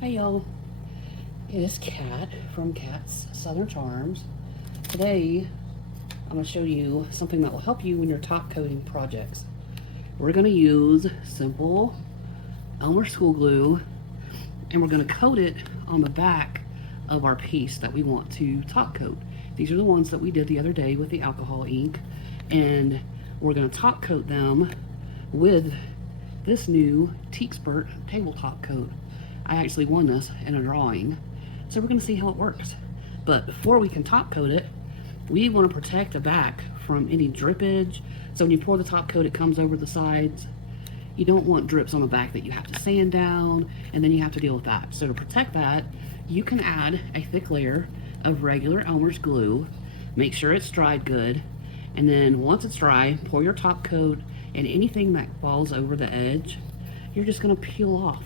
Hey y'all, it is Kat from Kat's Southern Charms. Today, I'm going to show you something that will help you in your top coating projects. We're going to use simple Elmer school glue, and we're going to coat it on the back of our piece that we want to top coat. These are the ones that we did the other day with the alcohol ink, and we're going to top coat them with this new Teexpert tabletop coat. I actually won this in a drawing, so we're going to see how it works. But before we can top coat it, we want to protect the back from any drippage. So when you pour the top coat, it comes over the sides. You don't want drips on the back that you have to sand down, and then you have to deal with that. So to protect that, you can add a thick layer of regular Elmer's glue. Make sure it's dried good, and then once it's dry, pour your top coat, and anything that falls over the edge, you're just going to peel off.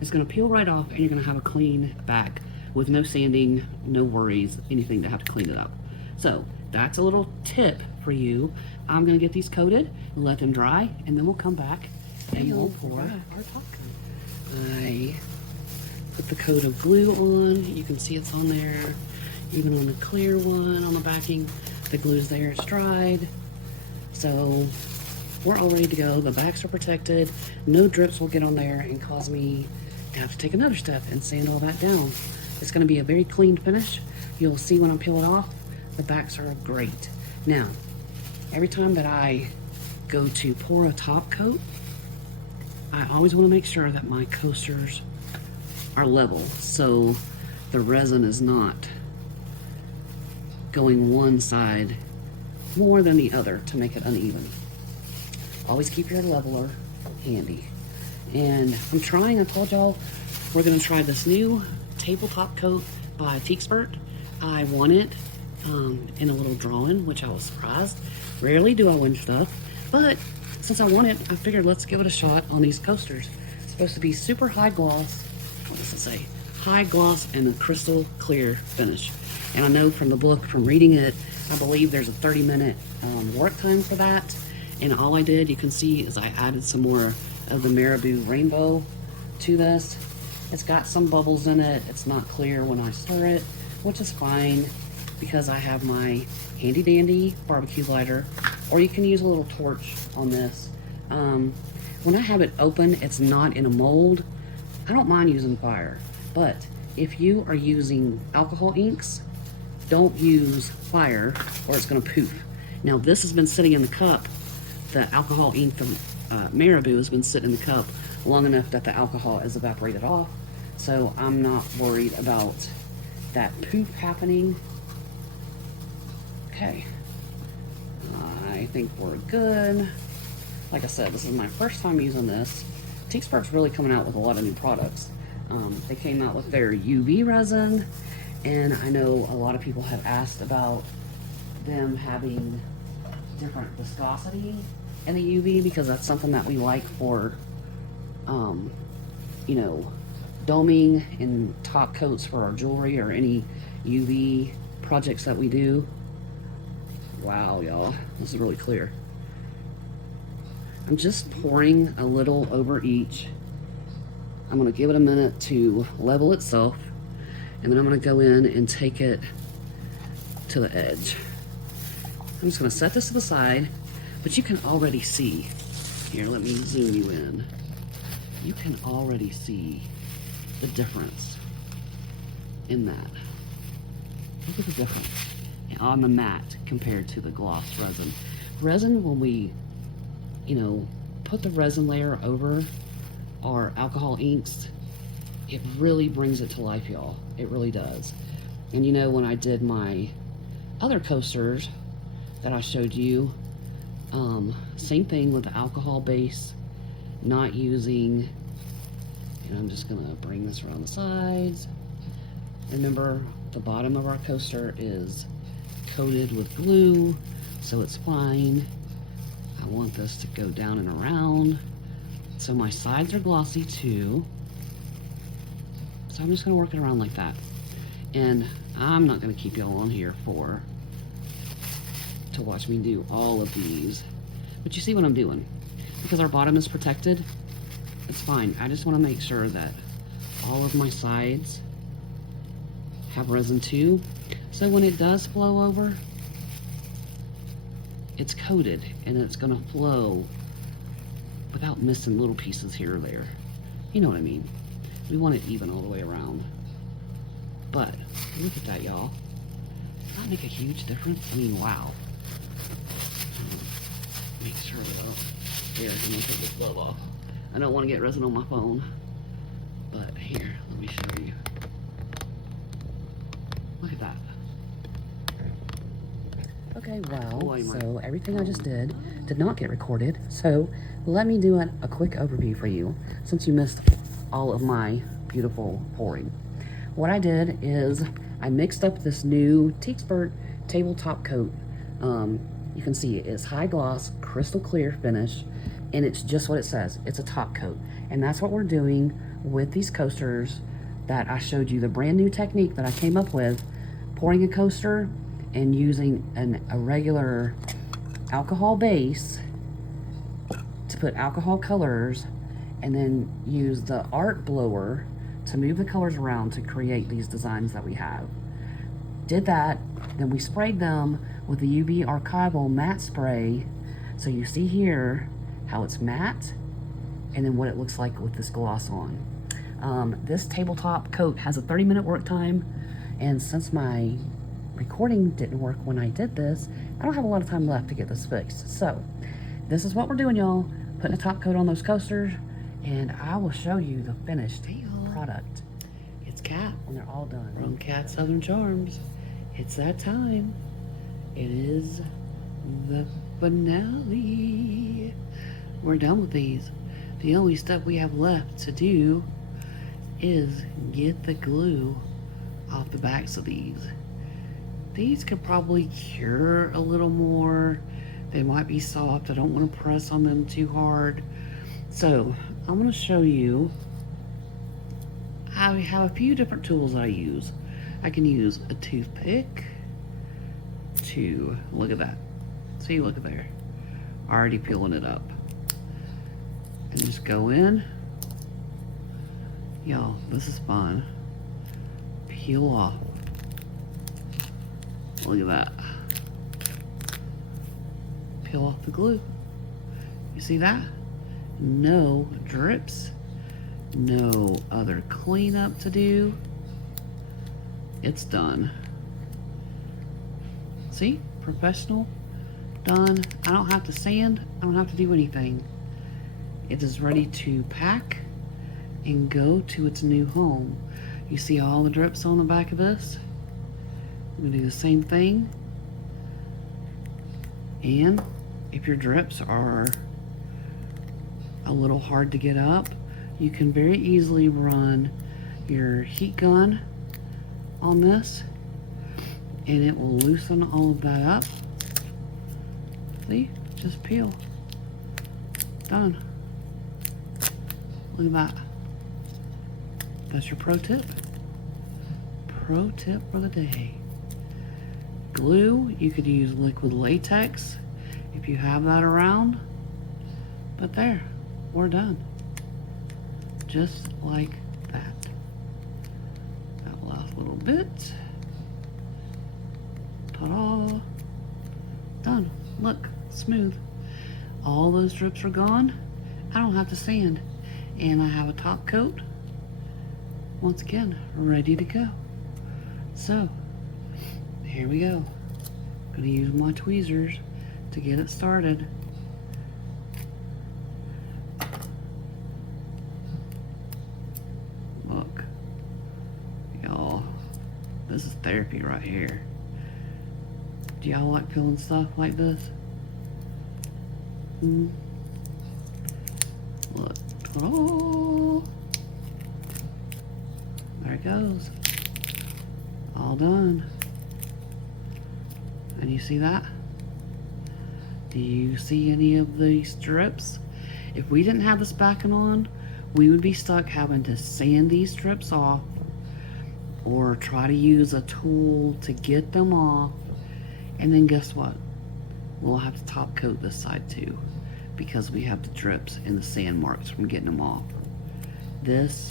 It's going to peel right off, and you're going to have a clean back with no sanding, no worries, anything to have to clean it up. So that's a little tip for you. I'm going to get these coated and let them dry, and then we'll come back and we'll pour our top coat. I put the coat of glue on. You can see it's on there. Even on the clear one, on the backing, the glue's there. It's dried. So we're all ready to go. The backs are protected. No drips will get on there and cause me to have to take another step and sand all that down. It's going to be a very clean finish. You'll see when I peel it off, the backs are great. Now, every time that I go to pour a top coat, I always want to make sure that my coasters are level, so the resin is not going one side more than the other to make it uneven. Always keep your leveler handy. And I told y'all, we're going to try this new tabletop coat by Teexpert. I won it in a little drawing, which I was surprised. Rarely do I win stuff, but since I won it, I figured let's give it a shot on these coasters. It's supposed to be super high gloss. What does it say? High gloss and a crystal clear finish. And I know from the book, from reading it, I believe there's a 30-minute work time for that. And all I did, you can see, is I added some more of the Marabu rainbow to this. It's got some bubbles in it. It's not clear when I stir it, which is fine because I have my handy dandy barbecue lighter, or you can use a little torch on this. When I have it open, it's not in a mold. I don't mind using fire, but if you are using alcohol inks, don't use fire or it's going to poof. Now this has been sitting in the cup. The alcohol ink from Marabu has been sitting in the cup long enough that the alcohol is evaporated off, so I'm not worried about that poof happening. Okay, I think we're good. Like I said, this is my first time using this. Teexpert's really coming out with a lot of new products. They came out with their UV resin, and I know a lot of people have asked about them having different viscosity in the UV, because that's something that we like for you know, doming and top coats for our jewelry or any UV projects that we do. Wow, y'all, this is really clear. I'm just pouring a little over each. I'm going to give it a minute to level itself, and then I'm going to go in and take it to the edge. I'm just going to set this to the side, but you can already see. Here, let me zoom you in. You can already see the difference in that. Look at the difference on the matte compared to the gloss resin. Resin, when we, you know, put the resin layer over our alcohol inks, it really brings it to life, y'all. It really does. And you know, when I did my other coasters that I showed you, same thing with the alcohol base, not using, and I'm just gonna bring this around the sides. Remember, the bottom of our coaster is coated with glue, so it's fine. I want this to go down and around. So my sides are glossy too. So I'm just gonna work it around like that. And I'm not gonna keep y'all on here to watch me do all of these. But you see what I'm doing. Because our bottom is protected, it's fine. I just wanna make sure that all of my sides have resin too. So when it does flow over, it's coated and it's gonna flow without missing little pieces here or there. You know what I mean? We want it even all the way around. But look at that, y'all. Does that make a huge difference? I mean, wow. Make sure here, I'm gonna take this glove off. I don't want to get resin on my phone. But here, let me show you. Look at that. Okay, well, so everything I just did not get recorded. So let me do a quick overview for you since you missed all of my beautiful pouring. What I did is I mixed up this new Teexpert tabletop coat. You can see it is high gloss, crystal clear finish, and it's just what it says. It's a top coat. And that's what we're doing with these coasters that I showed you, the brand new technique that I came up with, pouring a coaster and using a regular alcohol base to put alcohol colors, and then use the art blower to move the colors around to create these designs that we have. Did that, then we sprayed them with the UV Archival matte spray. So you see here how it's matte, and then what it looks like with this gloss on. This tabletop coat has a 30-minute work time, and since my recording didn't work when I did this, I don't have a lot of time left to get this fixed. So this is what we're doing, y'all. Putting a top coat on those coasters, and I will show you the finished product. It's Kat when they're all done. From Kat Southern Charms. It's that time. It is the finale. We're done with these. The only step we have left to do is get the glue off the backs of these. These could probably cure a little more. They might be soft. I don't want to press on them too hard. So I'm going to show you. I have a few different tools that I use. I can use a toothpick to, look at that. See, look at there. Already peeling it up. And just go in. Y'all, this is fun. Peel off. Look at that. Peel off the glue. You see that? No drips. No other cleanup to do. It's done. See? Professional. Done. I don't have to sand. I don't have to do anything. It is ready to pack and go to its new home. You see all the drips on the back of this? I'm gonna do the same thing. And if your drips are a little hard to get up, you can very easily run your heat gun on this, and it will loosen all of that up. See? Just peel. Done. Look at that. That's your pro tip. Pro tip for the day. Glue, you could use liquid latex if you have that around. But there, we're done. Just like that. That last little bit. Ta-da. Done. Look, smooth. All those drips are gone. I don't have to sand. And I have a top coat, once again, ready to go. So, here we go. I'm gonna use my tweezers to get it started. Look, y'all, this is therapy right here. Do y'all like peeling stuff like this? Look, oh, there it goes. All done. And you see that? Do you see any of these strips? If we didn't have this backing on, we would be stuck having to sand these strips off or try to use a tool to get them off. And then guess what? We'll have to top coat this side too, because we have the drips and the sand marks from getting them off. This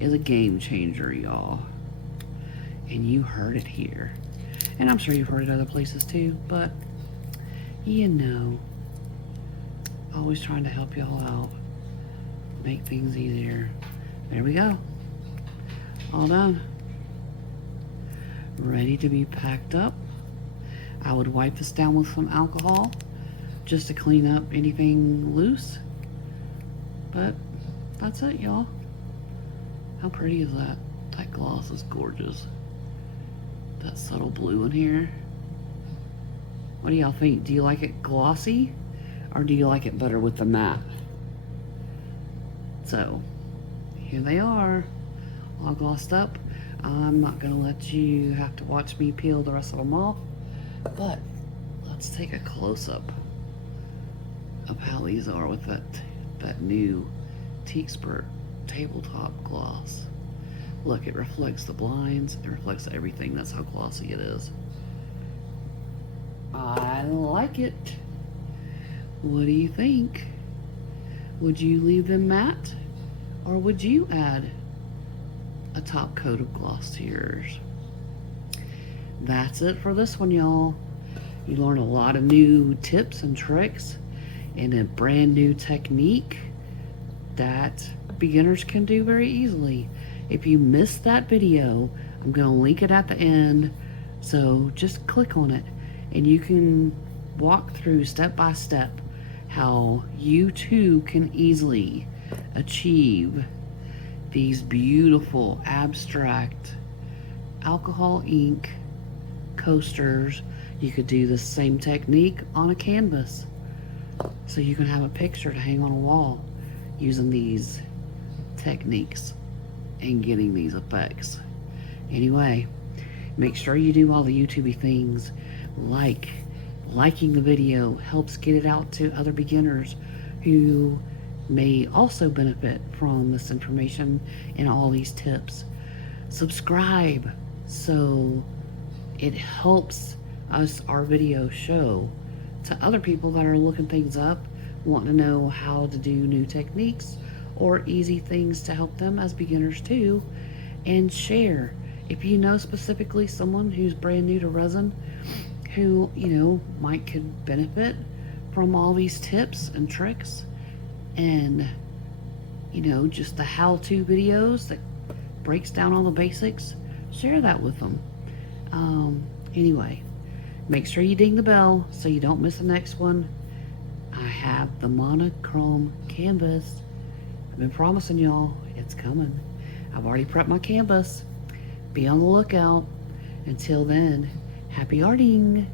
is a game changer, y'all. And you heard it here. And I'm sure you've heard it other places too, but you know, always trying to help y'all out, make things easier. There we go. All done. Ready to be packed up. I would wipe this down with some alcohol just to clean up anything loose. But that's it, y'all. How pretty is that? That gloss is gorgeous. That subtle blue in here. What do y'all think? Do you like it glossy, or do you like it better with the matte? So, here they are, all glossed up. I'm not gonna let you have to watch me peel the rest of them off, but let's take a close-up of how these are with that new Teexpert tabletop gloss. Look, it reflects the blinds, it reflects everything. That's how glossy it is. I like it. What do you think? Would you leave them matte, or would you add a top coat of gloss to yours? That's it for this one, y'all. You learn a lot of new tips and tricks and a brand new technique that beginners can do very easily. If you missed that video, I'm going to link it at the end, so just click on it and you can walk through step by step how you too can easily achieve these beautiful abstract alcohol ink coasters. You could do the same technique on a canvas, so you can have a picture to hang on a wall using these techniques and getting these effects. Anyway, make sure you do all the YouTubey things. Liking the video helps get it out to other beginners who may also benefit from this information and all these tips. Subscribe so it helps us, our video, show to other people that are looking things up, wanting to know how to do new techniques or easy things to help them as beginners too. And share if you know specifically someone who's brand new to resin, who, you know, could benefit from all these tips and tricks and, you know, just the how-to videos that breaks down all the basics. Share that with them. Anyway, make sure you ding the bell so you don't miss the next one. I have the monochrome canvas. I've been promising y'all it's coming. I've already prepped my canvas. Be on the lookout. Until then, happy arting.